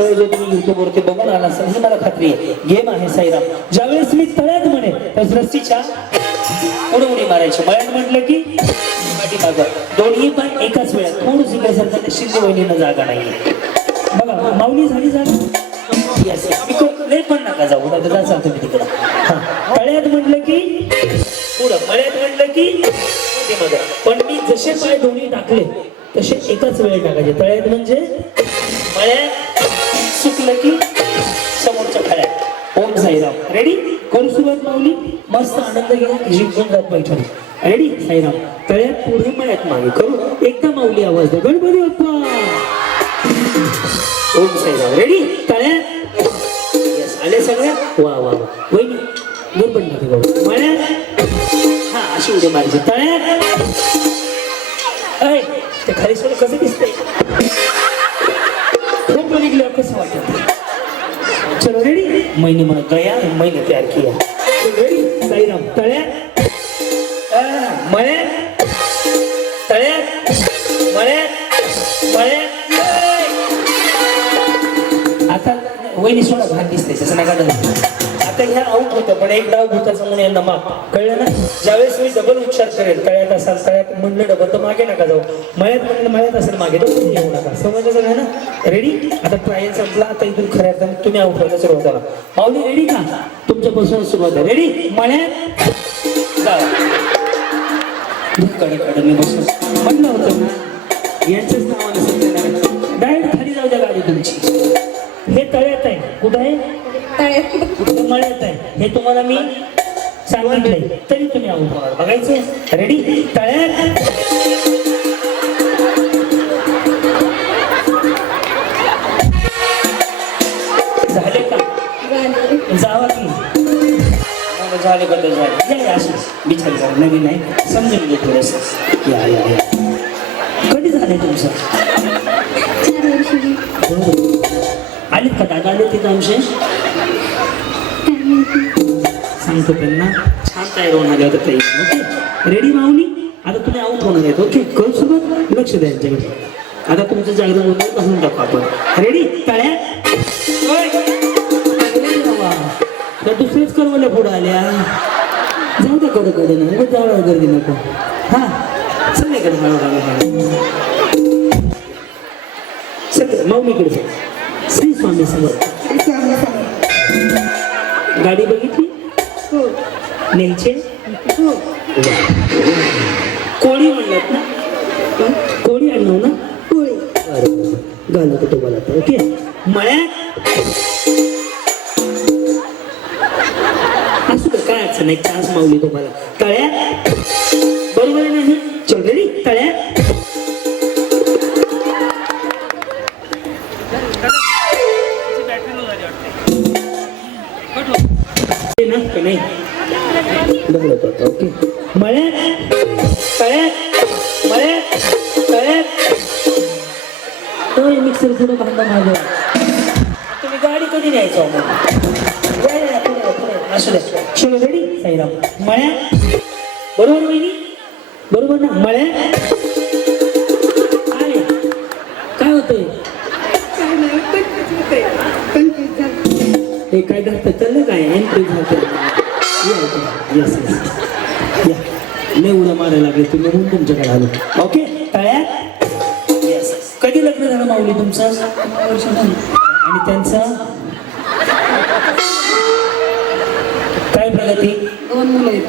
सरळ जो तुम्ही युट्यूबवरती बघून आला असाल ही मला खात्री आहे. गेम आहे साईराम. ज्यावेळेस मी तळ्यात म्हणे तर रस्सीच्या उडी मारायची. मळ्यात म्हटलं की पाठीमागं. दोन्ही पण एकाच वेळात. थोडं शिकायसारखं शिंदे वहिनीनं जागा नाहीये. बघा माऊली झाली जागा. येस लय पण नका जाऊ आता जायचं तुम्ही तिकडं. तळ्यात म्हटलं की पुढं, मळ्यात म्हटलं की पाठीमागं. पण मी जसे पाय दोन्ही टाकले तसे एकाच वेळेत टाकायचे. तळ्यात म्हणजे मळ्यात, सुकलं की समोरच्या खळ्यात. ओम साईराम. रेडी? करू सुरुवात माऊली. मस्त आनंद घ्या. जिंकून जात पैठणी. रेडी? साईराम. तळ्यात पुढे, मळ्यात मागे. करू एकदा माऊली आवाज द्या. गणपती बाप्पा. ओम साईराम. रेडी? तळ्यात. यस आले सगळ्या. वा वा वा. वहिनी दोन पण टाके बाबा. मळ्यात. हा अशी उडी मारायची. तळ्यात. ऐ ते खाली सोडं कसं दिसतंय? खूप निघलं कसं वाटत? चलो रेडी? मैंने म्हणत गया मैंने तयार किया. रेडी? साईराम. तळ्यात, मळ्यात, तळ्यात, मळ्यात, मळ्यात. आता वहिनी सोडा घाण दिसते तसं नका. आता ह्या आऊट होतं पण एक डाव भूताचा म्हणून यांना माप कळलं ना. ज्यावेळेस मी डबल उच्चार करेल तळ्यात असाल तळ्यात म्हणलं डबल तर मागे नका जाऊ. मळ्यात म्हणलं मळ्यात असेल मागे तर येऊ नका. समजलं सगळं ना? रेडी? आता ट्रायल संपला. आता इथून खऱ्या अर्थाने तुम्ही आऊट व्हायला सुरुवात करा. माऊली रेडी का? तुमच्यापासून सुरुवात आहे. रेडी? मळ्यात जावा. कडे कडे मी बसून म्हणलं होतं ना यांच्याच नावानं सत्य डायरेक्ट खाली जाऊ द्या गाडी तुमची. हे तळ्यात आहे. कुठं आहे? कुठं मळ्यात आहे. हे तुम्हाला मी सांगितलंय तरी तुम्ही आऊट होणार. बघायचं? रेडी? तळ्यात. झाले का? जावा की झाले बदल झाले. या अशी बिचारी झालं नवीन आहे समजून घे थोडंसं. या या या. कधी झाले तुमचं? आलेत का दादा? आले तिथं आमचे? सांगतो त्यांना. छान तयार होणार होतं ताई. ओके रेडी माऊली? आता तुम्ही आऊट होणार आहेत. ओके करू सुरुवात. लक्ष द्या यांच्याकडे. आता तुमचं जागरण होतं घालून टाकू आपण. रेडी? तळ्यात. तर दुसरेच करवल्या पुढं आल्या. जाऊ द्या कडं कडं ना जावळ गर्दी नको. हा सगळीकडे सगळं माऊलीकडे. श्री स्वामी समर्थ. गाडी बघितली? न्यायचे? कोळी म्हणलात ना? कोळी आणलो ना? कोळी. गाणं कुठं बोला. ओके मळ्यात असू का काय अडचण नाही. चान्स माऊली तुम्हाला. तळ्यात बरोबर आहे नाही? चल रेडी? तळ्यात. नाही ओके मळ्यात, तळ्यात, मळ्यात, तळ्यात. मिक्सर पुढे भांडा माझं. तुम्ही गाडी कधी न्यायचं असू द्या. चलो रेडी? साईराम. मळ्यात. बरोबर वहिनी? बरोबर ना? मळ्यात. काय होतंय? हे काय घालतं चाललं काय? एंट्री घालतं. येस या लय उड्या मारायला लागले तुम्ही म्हणून तुमच्याकडे आलो. ओके तळ्यात. येस. कधी लग्न झालं माऊली तुमचं? आणि त्यांचं काय प्रगती? 2 मुलं आहेत.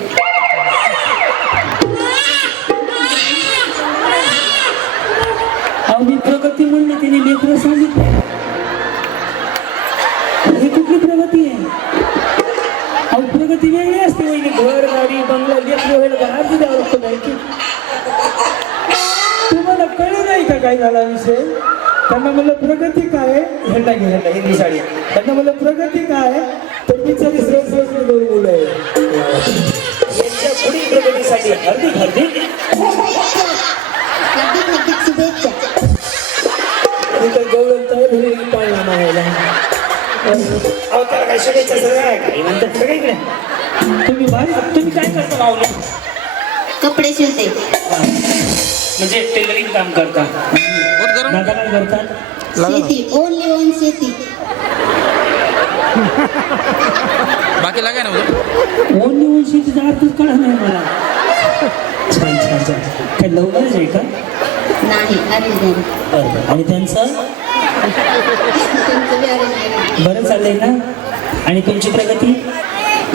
अहो मी प्रगती म्हणले तिने लेकरं सांगितलं. ही कुठली प्रगती आहे? अहो प्रगती वेगळी असते. वहिनी घर गाडी बंगला लेकरं व्हायला बाहेर द्यावं लागतं माहिती. तुम्हाला कळलं नाही का काय झाला विषय? त्यांना म्हणलं प्रगती काय? ह्यांना घे ह्यांना हिंदी साडी. त्यांना म्हणलं प्रगती काय? तर बिचारी सहज 2 मुलं आहे. यांच्या पुढील प्रगतीसाठी हार्दिक हार्दिक शुभेच्छा. गौरव तयार होईल पाळला मागायला. अहो त्याला काय शुभेच्छा सगळं आहे काही म्हणतात सगळीकडे. तुम्ही काय करता माऊली? कपडे शिवते. म्हणजे टेलरिंग काम करता. दादा काय करतात? शेती ओनली ओन शेती. बाकी लागाय ना उद्या. ओनली ओन शेतीचा अर्थच कळा नाही मला. छान छान छान. काय लवकरच आहे का? नाही अरेंज नाही. बरं. आणि त्यांचं तुमचं बी अरेंज नाही. बरं चाललंय ना? आणि तुमची प्रगती?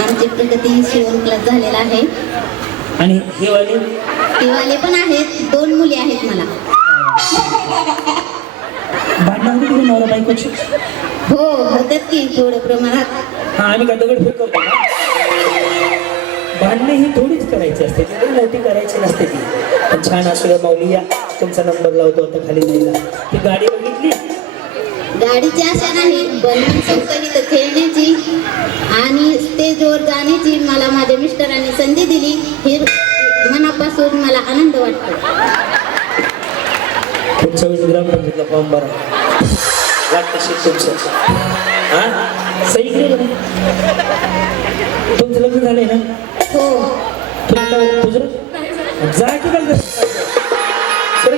आमची प्रगती शिवण क्लास झालेला आहे. आणि हे वाली तिवाले पण आहेत. 2 मुली आहेत मला. भांडणं होती तुम्ही नवरा बायकोची? हो होतात की थोडं प्रमाणात. हा आम्ही काय दगड फेक करतो ना? भांडणे ही थोडीच करायची असते, ती लई मोठी करायची नसते ती. पण छान असू द्या माऊली, या तुमचा नंबर लावतो आता खाली जायला. ती गाडी बघितली? गाडीची आशा नाही, पण फक्त इथं खेळण्याची आणि स्टेजवर जाण्याची मला माझ्या मिस्टरांनी संधी दिली. हे मनापासून मला आनंद वाटतो. पुढच्या वेळेस ग्रामपंचायतला फॉर्म भरा. वाटतं शेत तुमचं. हा सही केली बरं. तुमचं लग्न झालंय ना? हो तुझं जा की बघ. सर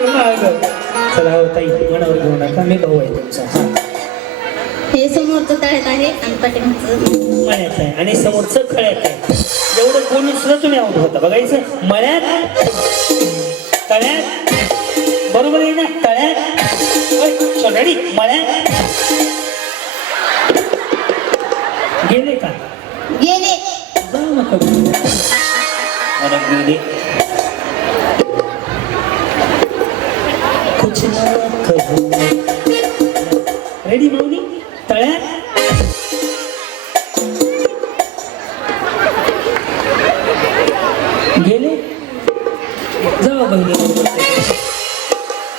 चला हो ताई, मनावर घेऊ नका, मी भाऊ आहे तुमचा. हा हे समोरचं तळ्यात आहे आणि पाठीमागचं मळ्यात आहे आणि समोरचं खळ्यात आहे. एवढं बोलून सुद्धा तुम्ही आउट होता. बघायचं मळ्यात तळ्यात. बरोबर आहे ना? तळ्यात रेडी मळ्यात. गेले का? गेले. जाऊ नका गेले. कुछ ना करू. रेडी माऊली तळ्यात. गेले. जाऊ बहिणी.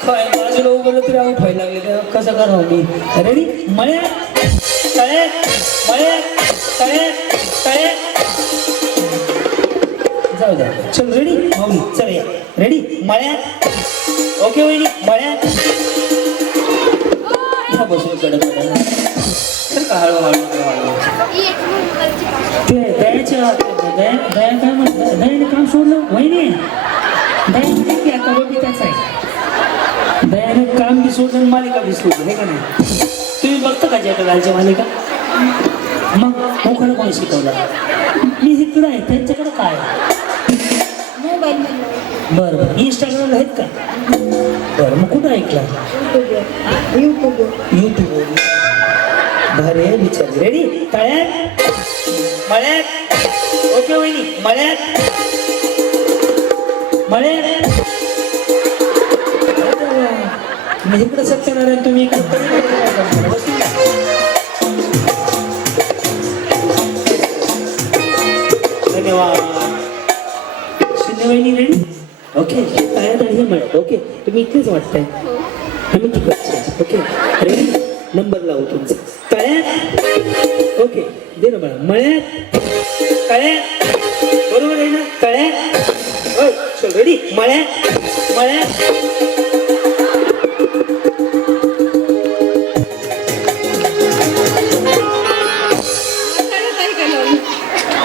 काय बाजूला उभं तरी आऊट व्हायला लागले, कसं करावं मी? रेडी मळ्यात तळ्यात मळ्यात तळ्यात तळ्यात. जाऊ द्या. चल रेडी माऊली चल या. रेडी मळ्यात. ओके वहिनी मळ्यात. बसून कडक सर का हळूहळू ते दयाच्या दया दया काय म्हणतात, दयाने काम सोडलं वहिनी. दया की आता बबिताच आहे. दयाने काम बी सोडलं आणि मालिका बी सोडलं, हे का नाही? तुम्ही बघता का जेठालालच्या मालिका? मग मोखाला कोणी शिकवलं? मी इकडं आहे, त्यांच्याकडं काय? मोबाईल बरं बरं. इंस्टाग्रामला आहेत का? बरं मग कुठं ऐकलं? यूट्यूब. भारी आहे विचार. रेडी तळ्यात मळ्यात. ओके वहिनी मळ्यात मळ्यात. मी इकडं सत्यनारायण, तुम्ही धन्यवाद. वहिनी रेडी. ओके तळ्यात आणि हे मळ्यात. ओके तुम्ही इथेच वाटताय, आम्ही तिकडचे. ओके रेडी नंबर लावू तुमचा. तळ्यात. ओके दे ना मला. मळ्यात तळ्यात. बरोबर आहे ना? तळ्यात. होय चल रेडी मळ्यात मळ्यात.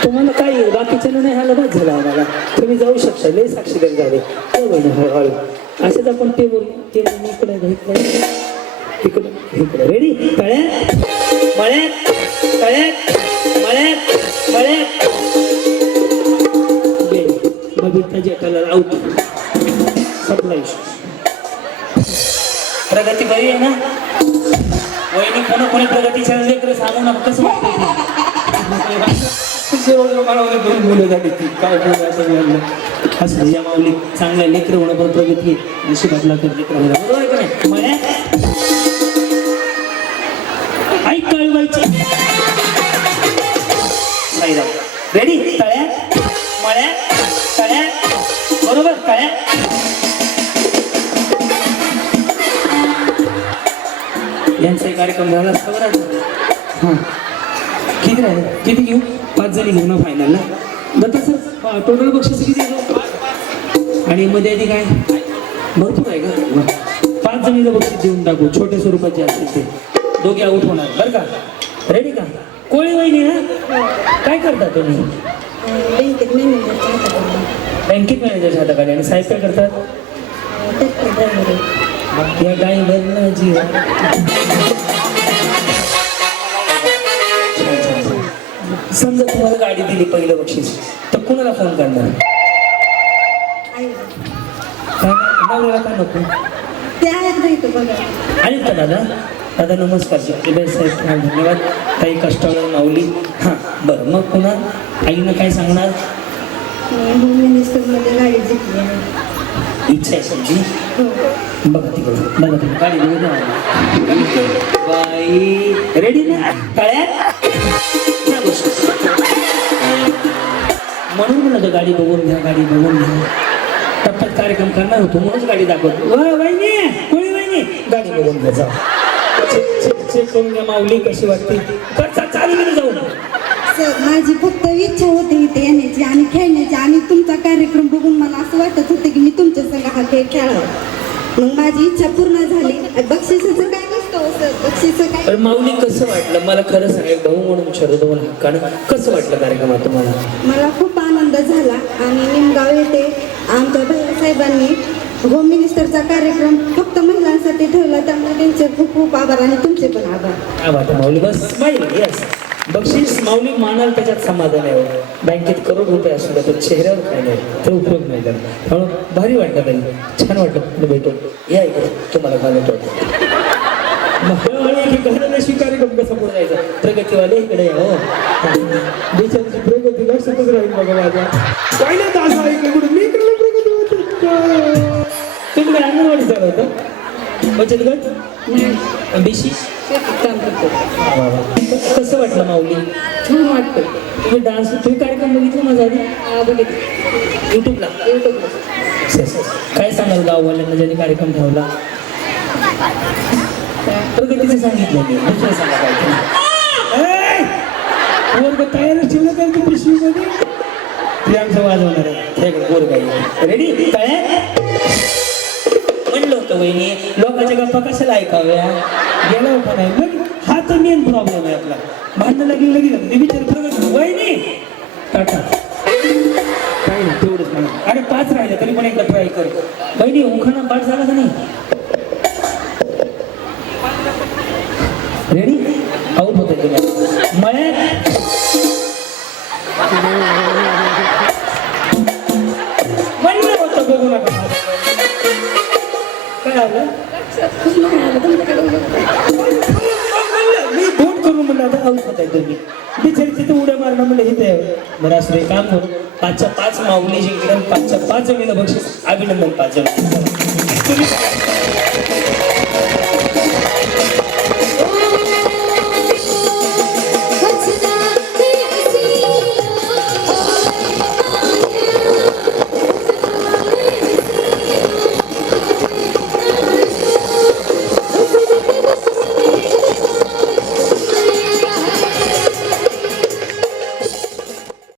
तुम्हाला काय बाकीच्यानं नाही हाला बाद झाला आम्हाला. तुम्ही जाऊ शकता, लय साक्षीदार झाले. हळूहळू असेच आपण ते बोल ते इकडे इकडे इकडे. रेडी तळ्यात मळ्यात तळ्यात मळ्यात मळ्यात. बघितलं जेठाला आऊट. सप्लाय प्रगती बरी आहे ना? वहिनी कोणी प्रगतीच्या लेकरं सांगू नका. कसं वाटतं? मला 2 मुलं झाली ती काय बोल असं मिळालं. असं या माऊली चांगल्या लेकरं होणं पण प्रगती नशिबातला तर लेकरं होणं. बरोबर आहे का नाही? मळ्यात ऐक कळवायचं. साईराम रेडी तळ्यात मळ्यात तळ्यात. बरोबर तळ्यात. यांचा कार्यक्रम झाला सगळं. हां किती राहिले? किती घेऊ? 5 जणी घेऊ ना फायनलला? दत्ता सर टोटल बक्षीस किती घेऊ? आणि मध्ये आधी काय भरपूर आहे का? 5 जणीला बक्षीस देऊन टाकू, छोट्या स्वरूपाचे असतील ते. दोघे आऊट होणार बरं का? रेडी का? कोळी वहिनी ना काय करता तुम्ही? बँकेत मॅनेजरच्या हाताखाली. आणि साहेब काय करतात? या ड्रायव्हरला जीव. समजा तुम्हाला गाडी दिली पहिलं बक्षीस तर कुणाला फोन करणार? नवऱ्याला का नको? ते आहेत नाही तर बघा. आणि का दादा? दादा नमस्कार. साहेब धन्यवाद. काही कष्टाळू माऊली. हां बरं, मग पुन्हा आईनं काय सांगणार? होम मिनिस्टरमध्ये गाडी जिंकली आहे. इच्छा आहे समजी. बघा तिकडे बघा तुम्ही गाडी बघून बाई रेडी ना तळ्यात म्हणून म्हणलं गाडी बघून घ्या, गाडी बघून घ्या. टप्प्यात कार्यक्रम करणार होतो म्हणूनच गाडी दाखवतो. वहिनी कोणी वहिनी गाडी बघून घ्या. जा चेक करून घ्या माऊली कशी वाटते. चालू गेलं जाऊन. सर माझी फक्त इच्छा होती इथे येण्याची आणि खेळण्याची आणि तुमचा कार्यक्रम बघून मला असं वाटत होतं की मी तुमच्या संग हा खेळ खेळावा. मग माझी इच्छा पूर्ण झाली. बक्षिसाचं काय नसतं हो सर, बक्षिसं काय. पण माऊली कसं वाटलं मला खरं सांगा. भाऊ म्हणून विचारतो तुम्हाला हक्कानं कसं वाटलं कार्यक्रमात तुम्हाला? मला खूप आनंद झाला आणि निमगाव येथे आमच्या भैयासाहेबांनी होम मिनिस्टरचा कार्यक्रम फक्त महिलांसाठी ठेवला, त्यामुळे त्यांचे खूप खूप आभार आणि तुमचे पण आभार. काय बात आहे माऊली. बस माहिती यस बक्षीस माऊली मानाल त्याच्यात समाधान आहे. बँकेत करोड रुपये असू तर चेहऱ्यावर काय नाही तर उपयोग नाही करत. त्यामुळे भारी वाटलं ताई, छान वाटलं तुला भेटून. या इकडे तुम्हाला काय वाटतं कार्यक्रम कसा पुढे जायचा. प्रगतीवाले इकडे या. हो देशाची प्रगती लक्षातच राहील बघा माझ्या. पहिल्या तास मी इकडे प्रगती तुम्ही काय अंगणवाडी चालवता? बचत गट बीसी काम करतो. कसं वाटलं माऊली? छान वाटतं. तुम्ही डान्स तुम्ही कार्यक्रम बघितला माझा आधी? बघितलं युट्यूबला. काय सांगाल गाववाल्यांना ज्यांनी कार्यक्रम ठेवला? प्रगतीचं सांगितलं मी. दुसरं सांगा काय वर्ग तयार ठेवलं काय तू पिशवीमध्ये? ते आमचं वाजवणार आहे बोर काही रेडी काय म्हणलं होतं वहिनी. लोकांच्या गप्पा कशाला ऐकाव्या? गेला होता नाही मग हा तर मेन प्रॉब्लेम आहे आपला. भांडणं लागली ते विचार प्रगती वहिनी टाटा काही नाही तेवढंच म्हणा. अरे 5 राहिले तरी पण एकदा ट्राय कर. वहिनी उखाणा पाठ झाला का नाही? रेडी आऊट होते तुम्ही मळ्यात म्हणलं होतं बघू नका. काय आलं? मी फोन करून म्हणलं आता आऊट होत आहे तुम्ही. बिचारी तिथे उड्या मारणं म्हणलं हे बरं असं काम करू. 5च्या 5 माऊली जिंकलं. 5च्या 5 जणीला बक्षीस. अभिनंदन 5 जण.